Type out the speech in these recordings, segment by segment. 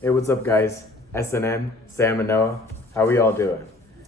Hey, what's up, guys? SNN, Sam and Noah. How are we all doing?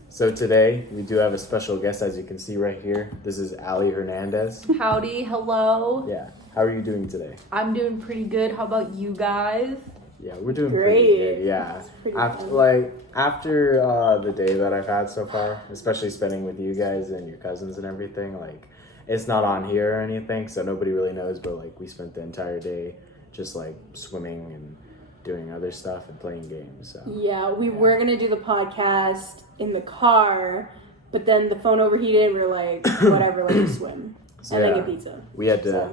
So today, we do have a special guest, as you can see right here. This is Ali Hernandez. Howdy, hello. Yeah. How are you doing today? I'm doing pretty good. How about you guys? Yeah, we're doing pretty Great. good. Yeah. It's pretty After the day that I've had so far, especially spending with you guys and your cousins and everything, like it's not on here or anything, so nobody really knows. But like we spent the entire day just like swimming and doing other stuff and playing games. So Yeah, we were gonna do the podcast in the car, but then the phone overheated. We were like, whatever, let me swim So, and then yeah, get pizza. we had to.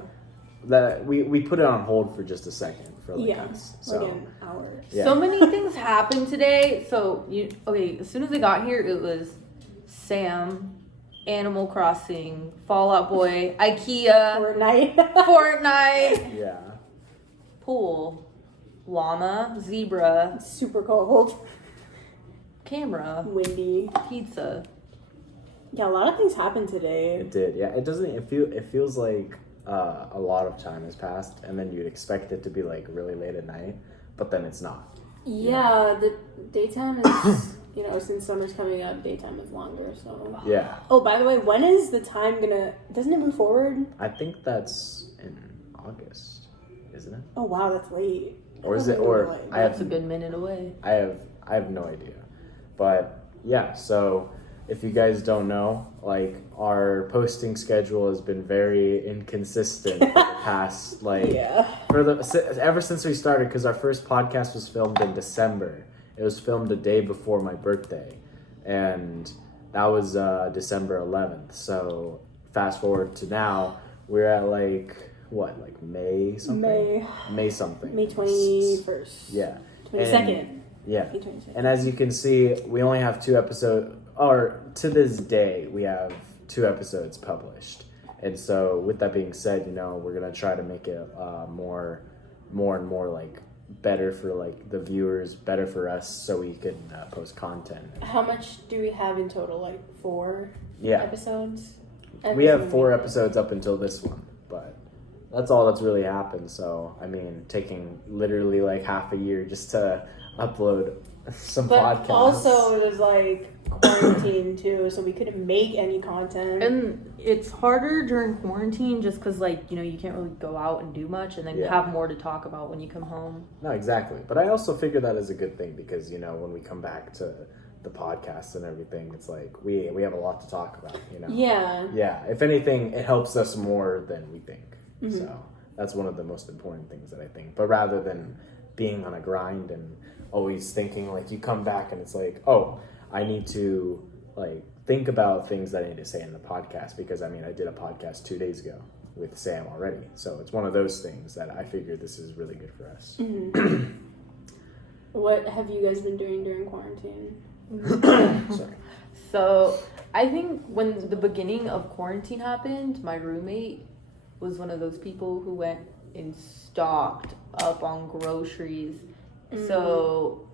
So, We put it on hold for just a second for like yeah, us. So like an hour. yeah. So many things happened today. So as soon as I got here, it was Sam, Animal Crossing, Fall Out Boy, IKEA, Fortnite. Fortnite, Yeah. pool, llama, zebra, Super cold, camera, windy. pizza. Yeah, a lot of things happened today. It did. Yeah. It doesn't. It feels like a lot of time has passed, and then you'd expect it to be like really late at night, but then it's not. Yeah, the daytime is, since summer's coming up, daytime is longer. So. Yeah. Oh, by the way, when is the time gonna? Doesn't it move forward? I think that's in August, isn't it? Oh wow, that's late. Or is I it? thought we Or were late. I have That's a good minute away. I have no idea, but yeah. So if you guys don't know, like our posting schedule has been very inconsistent for the past Yeah. ever since we started, because our first podcast was filmed in December. It was filmed the day before my birthday, and that was December 11th. So fast forward to now, we're at like May something. May something. May 21st. Yeah. 22nd. Yeah. May 22nd. And as you can see, we only have 2 episodes, or to this day, we have 2 episodes published. And so, with that being said, we're gonna try to make it more and more like better for like the viewers, better for us, so we can post content. How much do we have in total? Like 4 Yeah, episodes? we have 4 episodes up until this one, but that's all that's really happened. So, I mean, taking literally like half a year just to upload some But podcasts. also, it was like quarantine too, so we couldn't make any content. And it's harder during quarantine just because, you can't really go out and do much, and then you Yeah. have more to talk about when you come home. No, exactly. But I also figure that is a good thing, because, when we come back to the podcast and everything, it's like we have a lot to talk about, Yeah. Yeah, if anything, it helps us more than we think. Mm-hmm. So that's one of the most important things that I think. But rather than being on a grind and always thinking, like, you come back and it's like, oh, I need to, like, think about things that I need to say in the podcast, because, I did a podcast 2 days ago with Sam already. So it's one of those things that I figured this is really good for us. Mm-hmm. What have you guys been doing during quarantine? Sorry. So I think when the beginning of quarantine happened, my roommate was one of those people who went and stocked up on groceries. So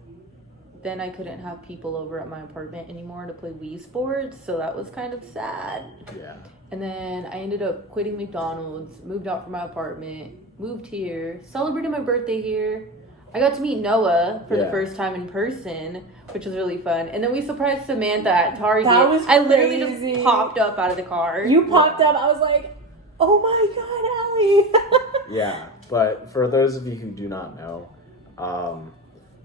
then I couldn't have people over at my apartment anymore to play Wii Sports, so that was kind of sad. Yeah. And then I ended up quitting McDonald's, moved out from my apartment, moved here, celebrated my birthday here. I got to meet Noah for the first time in person, which was really fun. And then we surprised Samantha at Target. That was I literally crazy. just popped up out of the car. You popped up. I was like, oh my God, Allie. Yeah, but for those of you who do not know,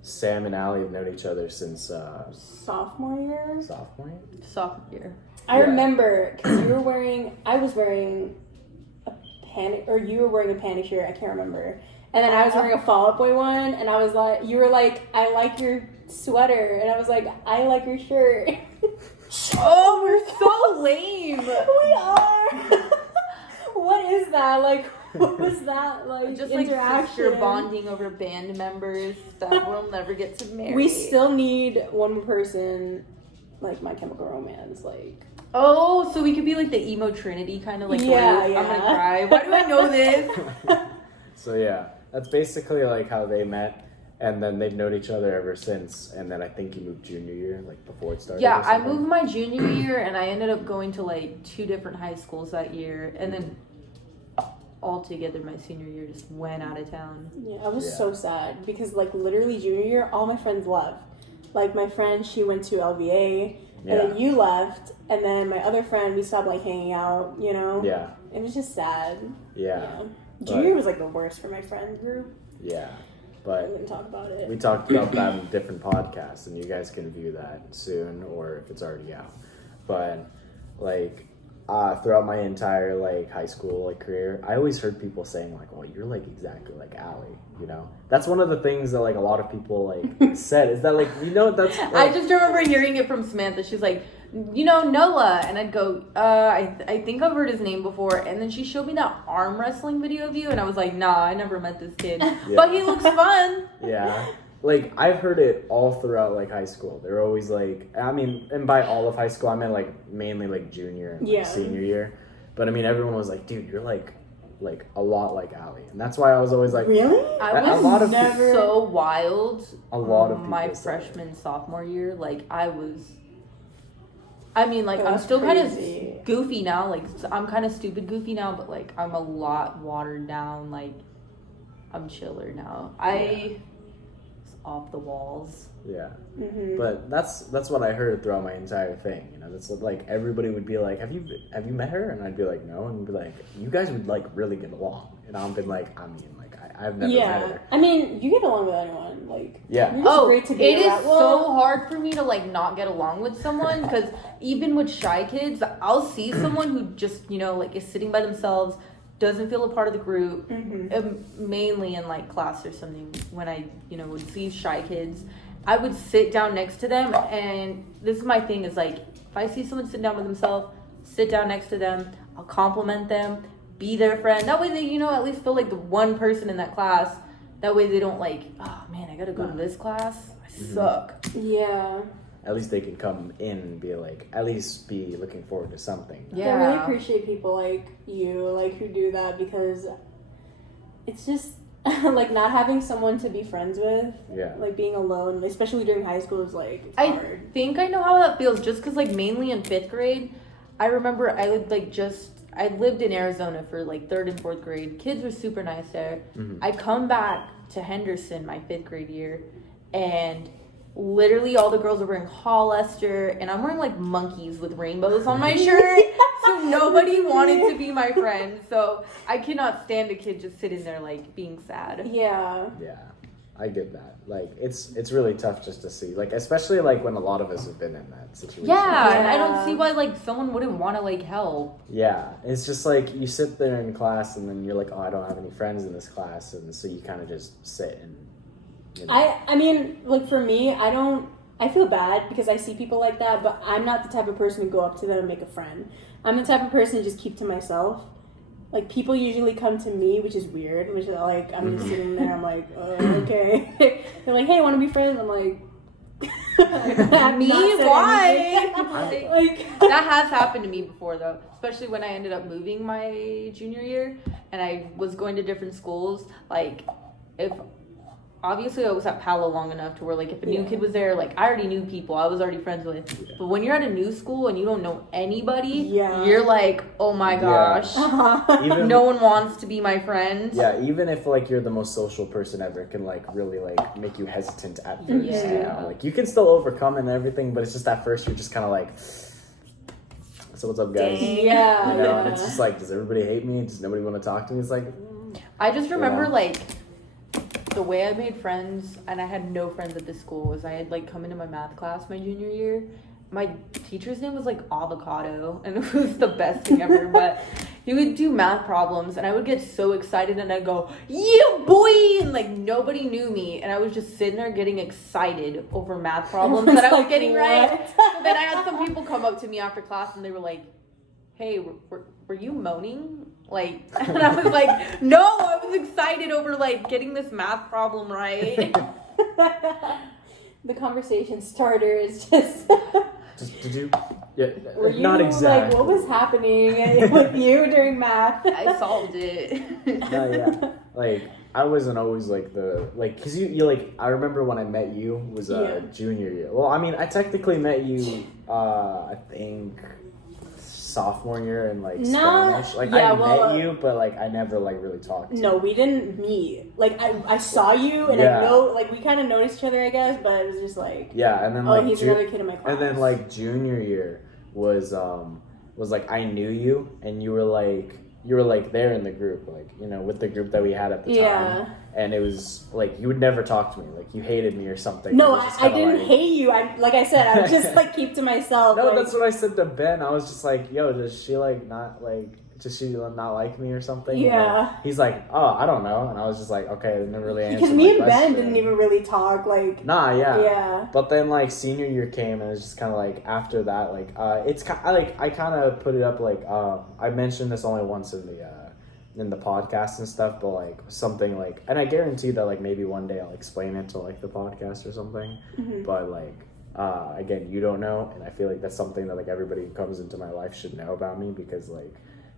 Sam and Allie have known each other since Sophomore year? sophomore year? Sophomore year. I Yeah. remember, because I was wearing a panic, or you were wearing a panic shirt, I can't remember. And then I was wearing a Fall Out Boy one, and I was like, you were like, I like your sweater, and I was like, I like your shirt. Oh, we're so lame. We are. What is that? Like, what was that like? Just like interaction? sister bonding over band members that we'll never get to marry. We still need one more person, like My Chemical Romance, like. Oh, so we could be like the emo trinity kind of like. Yeah, I'm gonna yeah. cry. Why do I know this? So yeah, that's basically like how they met, and then they've known each other ever since. And then I think you moved junior year, like before it started. Yeah, or I something. moved my junior year, and I ended up going to like 2 different high schools that year, and then all together my senior year just went out of town. Yeah, I was Yeah. so sad because like literally junior year, all my friends left. Like my friend, she went to LVA, Yeah. and then you left, and then my other friend, we stopped like hanging out. You know, Yeah. it was just sad. Yeah. Junior year was like the worst for my friend group. Yeah. I But didn't talk about it. we talked about that in different podcasts, and you guys can view that soon, or if it's already out. But like throughout my entire like high school like career, I always heard people saying like, "Well, you're like exactly like Allie," you know. That's one of the things that like a lot of people like said is that like that's. Like, I just remember hearing it from Samantha. She's like, you know, Noah. And I'd go, I think I've heard his name before. And then she showed me that arm wrestling video of you. And I was like, nah, I never met this kid. But he looks fun. Yeah. Like, I've heard it all throughout, like, high school. They're always, like, I mean, and by all of high school, I meant, like, mainly, like, junior and, like, Yeah. senior year. But, I mean, everyone was like, dude, you're, like a lot like Allie. And that's why I was always, like... Really? I A was lot of never- so wild. A lot of my people say it. freshman, sophomore year. Like, I mean, like, I'm That's still kind crazy. of goofy now. Like, I'm kind of stupid goofy now. But, like, I'm a lot watered down. Like, I'm chiller now. Off the walls. Yeah. Mm-hmm. But that's what I heard throughout my entire thing. You know, that's what, like, everybody would be like, have you met her? And I'd be like, no. And be like, you guys would, like, really get along. And I've been like, I mean, like, I've never met Yeah, her. I mean, you get along with anyone. Like, Yeah. you're just great to be it is around. so hard for me to like not get along with someone because even with shy kids, I'll see someone who just like is sitting by themselves, doesn't feel a part of the group, mainly in like class or something. When I would see shy kids, I would sit down next to them, and this is my thing: is like if I see someone sitting down with themselves, sit down next to them. I'll compliment them. Be their friend. That way they, at least feel like the one person in that class. That way they don't like, oh man, I gotta go to this class. I suck. Yeah. At least they can come in and be like, at least be looking forward to something. Yeah. I really appreciate people like you, like who do that because it's just like not having someone to be friends with. Yeah. Like being alone, especially during high school, is like it's I hard. think I know how that feels just because like mainly in 5th grade, I remember I lived in Arizona for like 3rd and 4th grade. Kids were super nice there. I come back to Henderson my 5th grade year, and literally all the girls are wearing Hollister, and I'm wearing like monkeys with rainbows on my shirt. So nobody wanted to be my friend. So I cannot stand a kid just sitting there like being sad. Yeah. Yeah, I get that. Like, it's really tough just to see, like, especially like when a lot of us have been in that situation. Yeah, and I Yeah. don't see why like someone wouldn't want to like help. Yeah, it's just like you sit there in class and then you're like, oh, I don't have any friends in this class, and so you kind of just sit and. I mean, like for me, I feel bad because I see people like that, but I'm not the type of person to go up to them and make a friend. I'm the type of person to just keep to myself. Like people usually come to me, which is weird, which is like I'm just sitting there, I'm like, oh, okay. They're like, hey, want to be friends? I'm like, I've Me? not said Why? anything. Like That has happened to me before though, especially when I ended up moving my junior year and I was going to different schools. Like, if obviously I was at Palo long enough to where like if a new kid was there, like I already knew people I was already friends with. But when you're at a new school and you don't know anybody, Yeah. you're like, oh my gosh, Even, no one wants to be my friend. Yeah, even if like you're the most social person ever, it can like really like make you hesitant at first. You Yeah. know, like you can still overcome and everything, but it's just at first you're just kind of like, so what's up, guys? Dang. yeah. You know, and it's just like, does everybody hate me? Does nobody want to talk to me? It's like, I just remember Yeah. like the way I made friends, and I had no friends at this school, was I had like come into my math class my junior year. My teacher's name was like Avocado, and it was the best thing ever. But he would do math problems, and I would get so excited, and I'd go, "Yeah, boy!" And like nobody knew me, and I was just sitting there getting excited over math problems that I was Like, getting what? right. So then I had some people come up to me after class, and they were like, "Hey, were you moaning?" Like, and I was like, "No, I was excited over like getting this math problem right." The conversation starter is just. did you? Yeah, Were you not exactly. like what was happening with you during math? I solved it. No, yeah. Like, I wasn't always like cause you like, I remember when I met you was Yeah. junior year. Well, I mean, I technically met you, I think sophomore year in like No, Spanish. Like yeah, I well, met you, but like I never like really talked to you. No, we didn't meet. Like I saw you and Yeah. I know like we kind of noticed each other, I guess, but it was just like, Yeah, and then oh, like he's another kid in my class. and then like junior year was like I knew you and you were like there in the group, like, you know, with the group that we had at the time. Yeah. And it was like you would never talk to me, like you hated me or something. No, It was just I kinda didn't like- hate you. Like I said, I would just like keep to myself. No, like, that's what I said to Ben. I was just like, yo, does she like not like, does she not like me or something? Yeah. And he's like, oh, I don't know. And I was just like, okay, I didn't really answer because my me and Ben question. didn't even really talk. Like, Nah, yeah. yeah. But then like senior year came and it's just kind of like after that, like it's kind I kind of put it up like I mentioned this only once in the podcast and stuff, but like something like, and I guarantee that like maybe one day I'll explain it to like the podcast or something. Mhm. But like again, you don't know, and I feel like that's something that like everybody who comes into my life should know about me, because like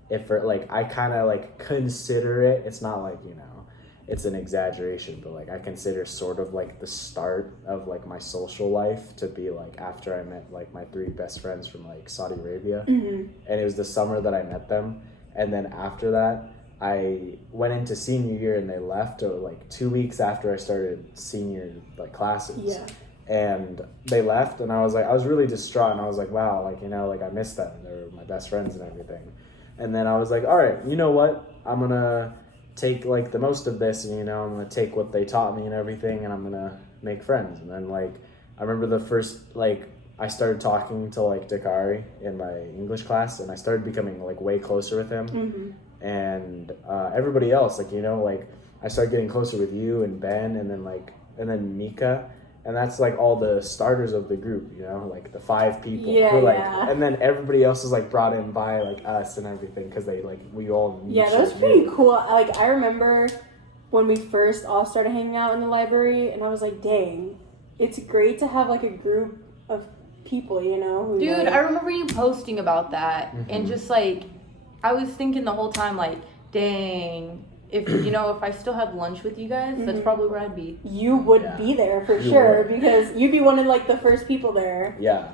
if like I kind of like consider it, it's not like, you know, it's an exaggeration, but like I consider sort of like the start of like my social life to be like after I met like my 3 best friends from like Saudi Arabia. Mhm. And it was the summer that I met them, and then after that I went into senior year and they left, or like 2 weeks after I started senior like classes. Yeah. And they left, and I was really distraught, and I was like, wow, like, you know, like I miss them, they're my best friends and everything. And then I was like, all right, you know what, I'm gonna take like the most of this, and, you know, I'm gonna take what they taught me and everything, and I'm gonna make friends. And then like I remember the first, like, I started talking to like Dakari in my English class, and I started becoming like way closer with him. Mhm. And everybody else, like, you know, like I started getting closer with you and Ben, and then Mika, and that's like all the starters of the group, you know, like the 5 people. Yeah, who, like, yeah. And then everybody else is like brought in by like us and everything, because they like we all knew Yeah, each that was other. pretty cool. Like I remember when we first all started hanging out in the library, and I was like, dang, it's great to have like a group of people, you know, who Dude, like, I remember you posting about that, and just like, I was thinking the whole time, like, dang, if you know, if I still had lunch with you guys, that's Mhm. probably where I'd be. you would Yeah. be there for You sure, would. because you'd be one of like the first people there. Yeah,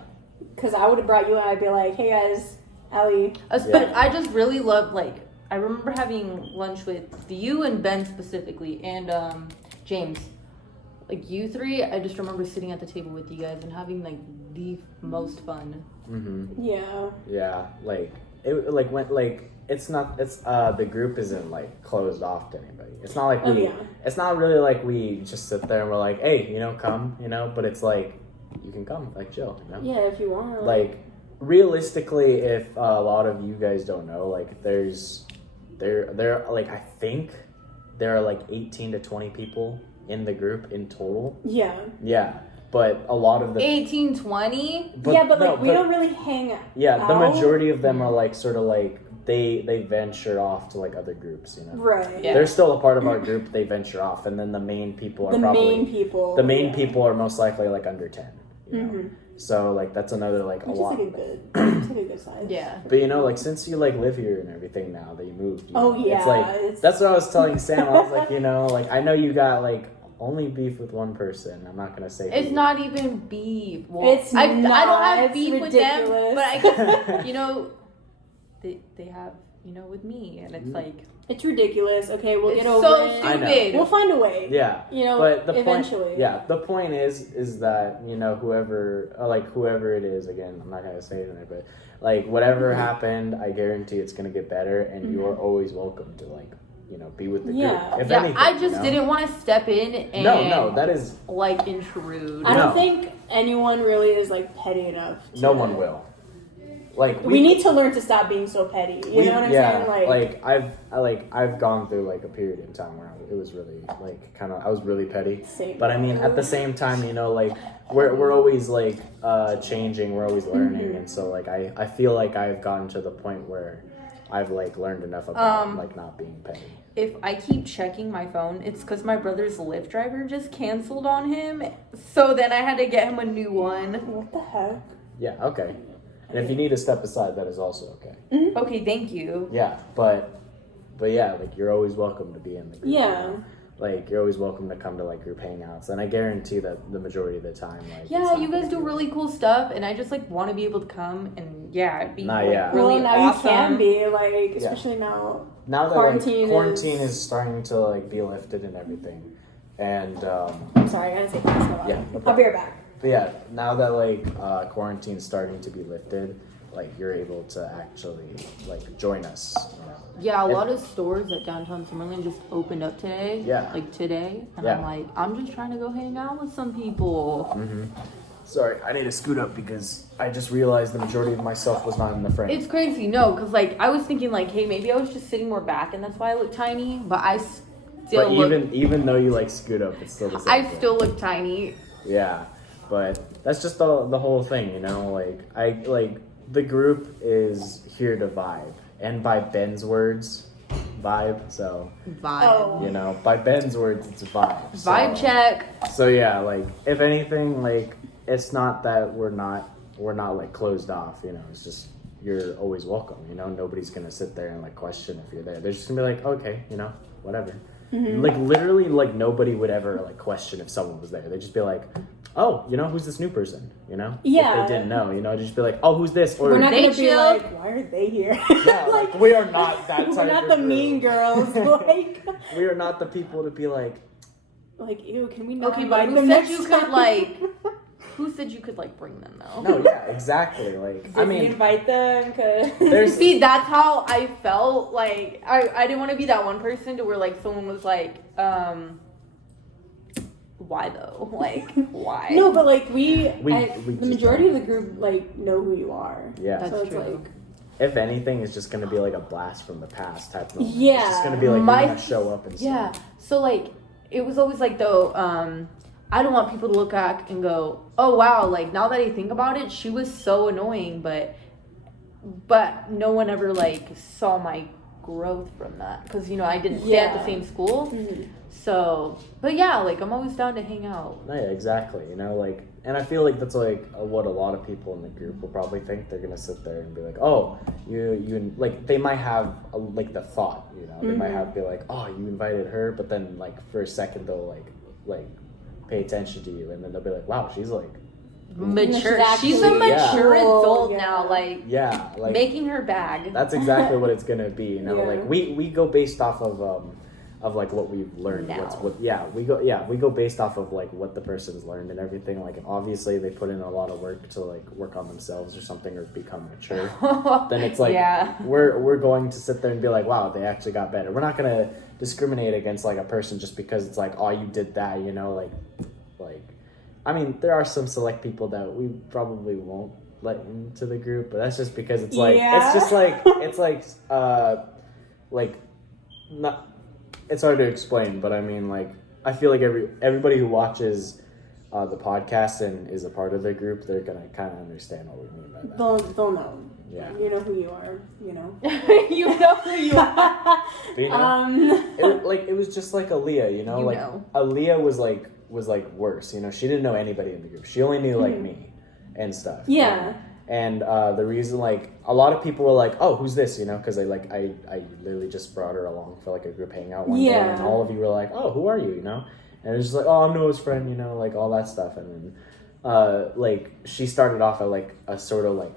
Because I would have brought you and I'd be like, hey guys, Allie. But Yeah. I just really love, like, I remember having lunch with you and Ben specifically, and James. Like, you 3, I just remember sitting at the table with you guys and having like the most fun. Yeah. yeah, like it like went like it's not it's the group isn't like closed off to anybody. It's not like Oh, we yeah. it's not really like we just sit there and we're like, hey, you know, come, you know, but it's like you can come, like, chill, you know. Yeah, if you want. Like realistically, if a lot of you guys don't know, like there like I think there are like 18 to 20 people in the group in total. Yeah. Yeah, but a lot of the 1820. But like no, we don't really hang out. yeah, the majority of them are like sort of like they venture off to like other groups, you know. Right. Yeah. They're still a part of our group. They venture off, and then the main people are The probably main people. the main yeah. people are most likely like under 10. You know? Mhm. So like that's another like Which a lot. is like a good, it's like a good size. Yeah. But you know, like since you like live here and everything now that you moved, you Oh, know, yeah, it's like it's- that's what I was telling Sam. I was like, you know, like I know you got like only beef with one person. I'm not gonna say It's who. not even beef. Well, It's I don't not. have It's beef with ridiculous. them, but I guess, you know, they have, you know, with me, and it's like, It's ridiculous. Okay, we'll it's get over so it. I know. stupid. We'll find a way. Yeah. You know, But the eventually. point, yeah, the point is that, you know, whoever it is, again, I'm not gonna say anything, but like whatever happened, I guarantee it's gonna get better, and you're always welcome to like, you know, be with the Yeah. group. If Yeah, anything, I you just know? didn't want to step in and No, that is like intrude. I don't No. think anyone really is like petty enough. no one will. Like We need to learn to stop being so petty. You know what I'm saying? Like, I've gone through like a period in time where it was really like kind of I was really petty. Same. But I mean, at the same time, you know, like we're always like changing, we're always learning, and so like I feel like I've gotten to the point where I've like learned enough about like not being petty. If I keep checking my phone, it's because my brother's Lyft driver just canceled on him. So then I had to get him a new one. what the heck? Yeah, okay. And if you need to step aside, that is also okay. Okay, thank you. Yeah, but yeah, like you're always welcome to be in the group. Yeah. like you're always welcome to come to like group hangouts, and I guarantee that the majority of the time, like Yeah, it's not you guys gonna do be- really cool stuff, and I just like want to be able to come and it'd be Nah, like, yeah. really well, now awesome. you can be like, especially now. Now that Quarantine quarantine is- is starting to like be lifted and everything, and I'm sorry, I gotta take this. Hold on. Yeah, no I'll be right back. but yeah, now that like quarantine's starting to be lifted, like you're able to actually like join us. You know? Yeah, a If- lot of stores at downtown Summerlin just opened up today. Yeah. Like today. And Yeah. I'm like, I'm just trying to go hang out with some people. Mm-hmm. Sorry, I need to scoot up because I just realized the majority of myself was not in the frame. It's crazy, no, because like I was thinking like, hey, maybe I was just sitting more back and that's why I look tiny, but I still but look even though you like scoot up, it's still the same. I thing. still look tiny. Yeah, but that's just the whole thing, you know. Like I like the group is here to vibe, and by Ben's words, vibe. So Vibe. Oh. you know, by Ben's words, it's vibe. Vibe so, check. So yeah, like if anything, like it's not that we're not like closed off. You know, it's just you're always welcome. You know, nobody's gonna sit there and like question if you're there. They're just gonna be like, okay, you know, whatever. Like literally, like nobody would ever like question if someone was there. They'd just be like, oh, you know, who's this new person? You know, Yeah. If they didn't know, you know, just be like, oh, who's this? Or We're not They gonna be chill. like, why are they here? yeah, like we are not that. We're type not of the group. mean girls. We are not the people to be like, Like, ew, can we not Okay, but invite who them said next you could time? like who said you could like bring them though? no, yeah, exactly. Like Did I we mean, invite them? Cause There's- See, that's how I felt. Like I didn't want to be that one person to where like someone was like, why though? Like why? no, but like we We the just majority don't. of the group like know who you are. yeah. That's so it's true. like, If anything, it's just gonna be like a blast from the past type moment. Yeah. It's just gonna be like My- you're gonna show up and Yeah. So like it was always like though, I don't want people to look back and go, oh wow, like now that I think about it, she was so annoying, but no one ever like saw my growth from that because you know I didn't stay at the Yeah. same school. mhm. So, but yeah, like I'm always down to hang out. No, yeah, exactly. You know, like, and I feel like that's like what a lot of people in the group will probably think. They're gonna sit there and be like, "Oh, you like." They might have like the thought, you know, they might have be like, "Oh, you invited her," but then like for a second they'll like pay attention to you, and then they'll be like, "Wow, she's like, Mature. She's She's a actually mature cool, adult yeah. now. Like yeah, like." making her bag. That's exactly what it's gonna be, you know. Yeah. Like we go based off of like what we've learned. Now. We go based off of like what the person's learned and everything. Like obviously they put in a lot of work to like work on themselves or something or become mature. Then it's like yeah. we're going to sit there and be like, wow, they actually got better. We're not gonna discriminate against like a person just because it's like, oh, you did that, you know, like I mean, there are some select people that we probably won't let into the group, but that's just because it's like Yeah. it's just like like not it's hard to explain, but I mean like I feel like everybody who watches the podcast and is a part of the group, they're gonna kind of understand what we mean by that. They'll know. Yeah. You know who you are. You know. You know who you are. Do you know? It, It was just like Aaliyah, you know, You like know. Aaliyah was like worse, you know. She didn't know anybody in the group. She only knew like me and stuff. Yeah. And the reason, like, a lot of people were like, "Oh, who's this?" You know, because I literally just brought her along for like a group hangout one day, Yeah. and all of you were like, "Oh, who are you?" You know, and it was just like, "Oh, I'm Noah's friend," you know, like all that stuff, and then. Like she started off at like a sort of like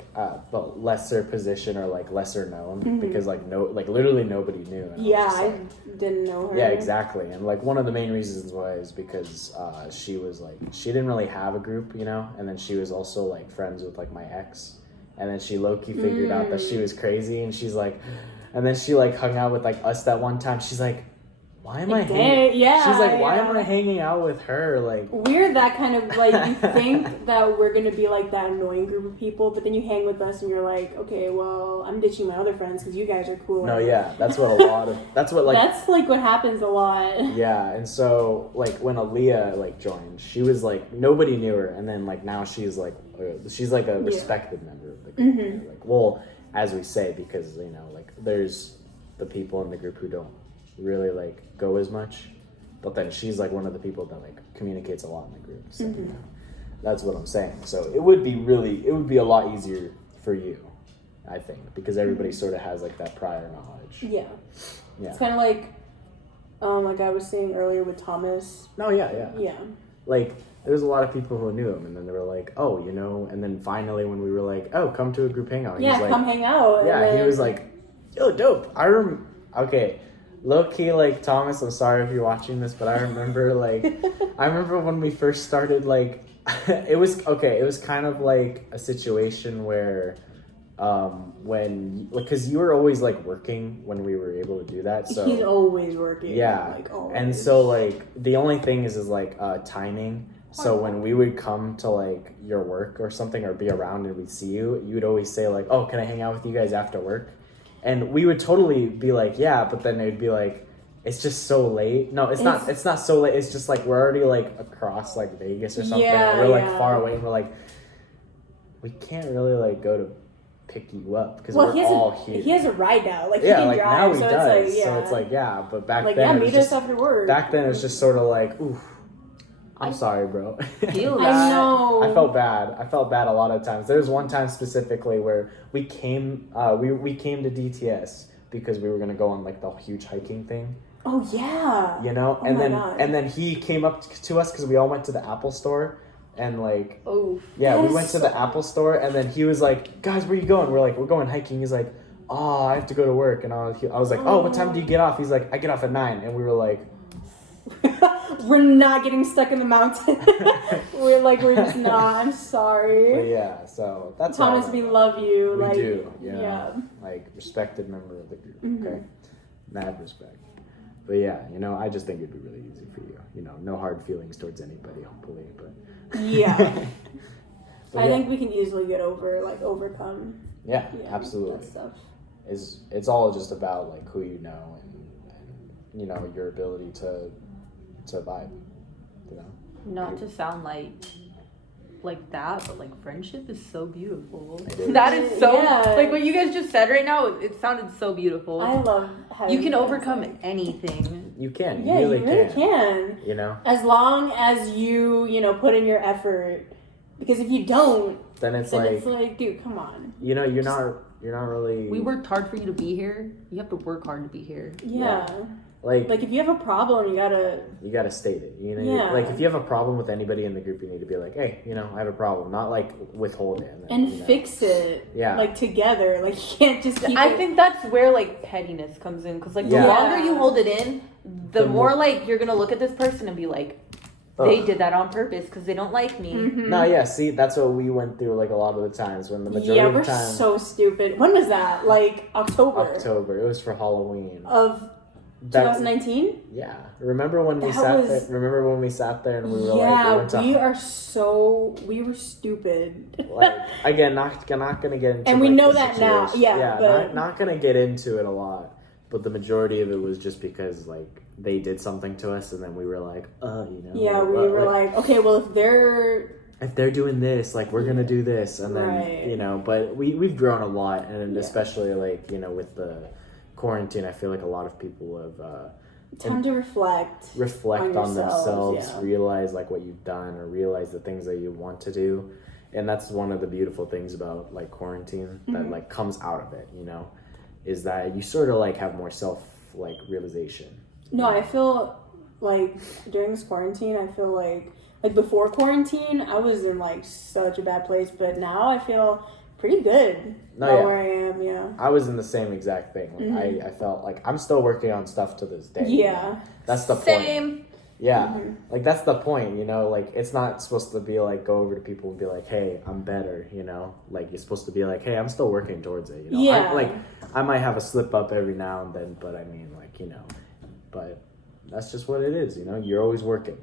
well, lesser position or like lesser known because like literally nobody knew. And yeah, I was just I like, didn't know her. yeah, exactly. And like one of the main reasons was because she was like she didn't really have a group, you know, and then she was also like friends with like my ex, and then she low key figured out that she was crazy, and she's like, and then she like hung out with like us that one time. She's like, why am I hanging? Yeah. She's like, why yeah. am I hanging out with her? Like, We're that kind of like you think that we're gonna be like that annoying group of people, but then you hang with us and you're like, okay, well, I'm ditching my other friends because you guys are cool. no, yeah, that's what like that's like what happens a lot. yeah, and so like when Aaliyah like joined, she was like nobody knew her, and then like now she's like a respected member of the group. Mhm. Like, well, as we say, because you know, like there's the people in the group who don't really like go as much, but then she's like one of the people that like communicates a lot in the group. So you know, that's what I'm saying. So it would be a lot easier for you, I think, because everybody sort of has like that prior knowledge. Yeah. Yeah. It's kind of like Like I was saying earlier with Thomas. No, yeah. Yeah. Like, there was a lot of people who knew him, and then they were like, oh, you know, and then finally when we were like, oh, come to a group hangout. Yeah, He's like, come hang out. yeah, and he then- was like, yo, dope. Okay, low key, like, Thomas, I'm sorry if you're watching this, but I remember, like, I remember when we first started, like, it was kind of like a situation where, because you were always, like, working when we were able to do that, so. He's always working. Yeah, Like, always. and so, like, the only thing is like, timing. So when we would come to, like, your work or something or be around and we'd see you, you would always say, like, oh, can I hang out with you guys after work? And we would totally be like, yeah, but then it'd be like, it's just so late. No, it's not so late. It's just, like, we're already, like, across, like, Vegas or something. Yeah, and we're, like, yeah. far away and we're like, we can't really, like, go to pick you up because well, we're all here. he has a ride now. Like, yeah, he can like, drive. now he so does. It's like, yeah. So it's like, yeah, but back like, then yeah, it was meet just, us after work. back then it was just sort of like, oof, I'm sorry, bro. Feel I that. know. I felt bad a lot of times. There was one time specifically where we came we came to DTS because we were gonna go on like the huge hiking thing, Oh yeah. you know, Oh and my then God. and then he came up to us because we all went to the Apple store, and like Oh, yeah, That we is went to so- the Apple store, and then he was like, guys, where you going? We're like, we're going hiking. He's like, oh, I have to go to work, and I was like, oh, what time do you get off? He's like, I get off at 9, and we were like, We're not getting stuck in the mountain. we're just not. I'm but sorry. yeah, so that's Thomas, all. we love you. We like, do, yeah. Yeah. Like, respected member of the group, Mhm. okay? Mad respect. But yeah, you know, I just think it'd be really easy for you. You know, no hard feelings towards anybody, hopefully, but... Yeah. But I yeah. think we can easily get overcome. Yeah, Yeah, absolutely. that stuff. It's all just about, like, who you know and you know, your ability to vibe, you know? not to sound like that, but like friendship is so beautiful. It is. That is so Yeah. like what you guys just said right now. It sounded so beautiful. I love having You can friends overcome like- anything. You can. Yeah, you really, can. can. You know? As long as you know, put in your effort. Because if you don't, Then it's then like, it's like, dude, come on. you know, you're not really... We worked hard for you to be here. You have to work hard to be here. Yeah. Like Like if you have a problem, you gotta state it, you know. Yeah. Like if you have a problem with anybody in the group, you need to be like, hey, you know, I have a problem, not like withhold it and you know. fix it. Yeah. Like together. Like you can't just keep I it. think that's where like pettiness comes in, because like Yeah. the longer you hold it in, the The more more- like you're gonna look at this person and be like, they Ugh. did that on purpose because they don't like me. Mhm. No, yeah, see, that's what we went through like a lot of the times when the majority Yeah, of we're the time so stupid. When was that? Like October October, it was for Halloween. of That- 2019? yeah. Remember when we That sat was- there? Remember when we sat there and we were Yeah, like, we were stupid. like again, not gonna get into And we like, know the that now, situation. yeah, but- not gonna get into it a lot, but the majority of it was just because like they did something to us, and then we were like, you know, Yeah, we what, were like, okay, well if they're if they're doing this, like we're gonna do this, and then Right. you know, but we've grown a lot, and Yeah. especially like, you know, with the quarantine, I feel like a lot of people have time to reflect. reflect On on yourselves, themselves, yeah. realize like what you've done, or realize the things that you want to do, and that's one of the beautiful things about like quarantine that Mhm. like comes out of it, you know, is that you sort of like have more self like realization. No, I feel like during this quarantine, I feel like before quarantine, I was in like such a bad place, but now I feel pretty good No, about yeah. where I am. Yeah. I was in the same exact thing. Like, I felt like I'm still working on stuff to this day. Yeah. That's the point. Same. Yeah. Mhm. Like that's the point, you know, like it's not supposed to be like go over to people and be like, hey, I'm better, you know? Like you're supposed to be like, hey, I'm still working towards it, you know? Yeah. I might have a slip up every now and then, but I mean like, you know, but that's just what it is, you know? You're always working.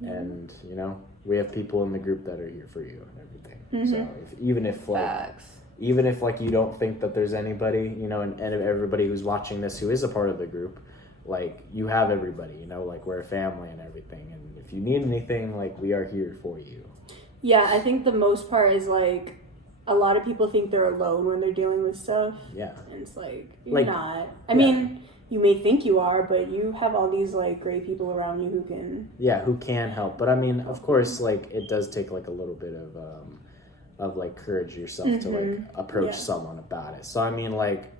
And, you know, we have people in the group that are here for you and everything. So even if like Facts. even if like you don't think that there's anybody, you know, and everybody who's watching this who is a part of the group, like you have everybody, you know, like we're a family and everything, and if you need anything, like we are here for you. Yeah, I think the most part is like a lot of people think they're alone when they're dealing with stuff, Yeah. and it's like you're Like, not. I yeah. mean, you may think you are, but you have all these like great people around you who can. Yeah, who can help. But I mean, of course, like it does take like a little bit of like courage yourself to like approach Yeah. someone about it. So I mean like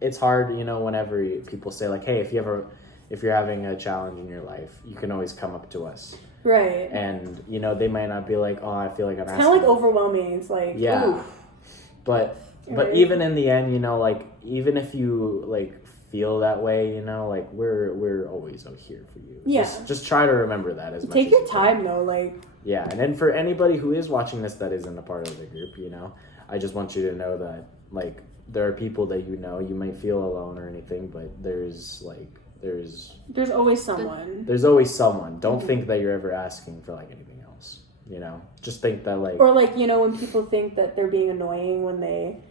it's hard, you know, whenever people say like, hey, if you if you're having a challenge in your life, you can always come up to us. Right. And, you know, they might not be like, oh, I feel like I'm It's asking. kind of like overwhelming. It's like, Yeah. oof. But Right. even in the end, you know, like, even if you, like, feel that way, you know, like, we're always out here for you. Yeah. Just try to remember that as much Take as your you can. time though, like. Yeah, and then for anybody who is watching this that isn't a part of the group, you know, I just want you to know that, like, there are people that you know, you might feel alone or anything, but there's There's always someone. always someone. Don't Mhm. think that you're ever asking for, like, anything else, you know? Just think that, like, Or like, you know, when people think that they're being annoying when they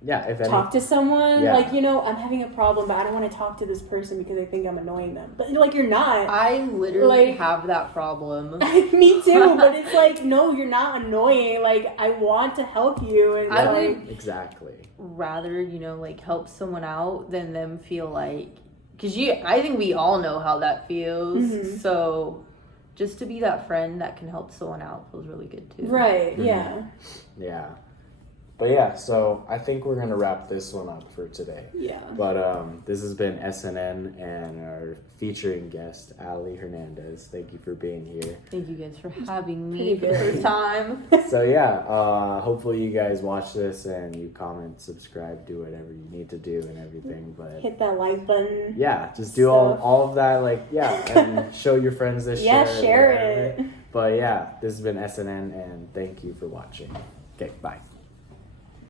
yeah, if any, talk to someone, Yeah. like, you know, I'm having a problem, but I don't want to talk to this person because I think I'm annoying them. But like, you're not. I literally Like- have that problem. Me too, but it's like, no, you're not annoying. Like, I want to help you, and I like, would exactly. rather, you know, like help someone out than them feel like, because I think we all know how that feels. Mhm. So just to be that friend that can help someone out feels really good too. right, Mhm. yeah, Yeah. But yeah, so I think we're going to wrap this one up for today. yeah. But this has been SNN and our featuring guest, Ali Hernandez. Thank you for being here. Thank you guys for having me Pretty for the good. first time. So yeah, hopefully you guys watch this and you comment, subscribe, do whatever you need to do and everything. But Hit that like button. yeah, just do all Stuff. of that, like, yeah, and show your friends this. Yeah, share share whatever. it. But yeah, this has been SNN and thank you for watching. Okay, bye.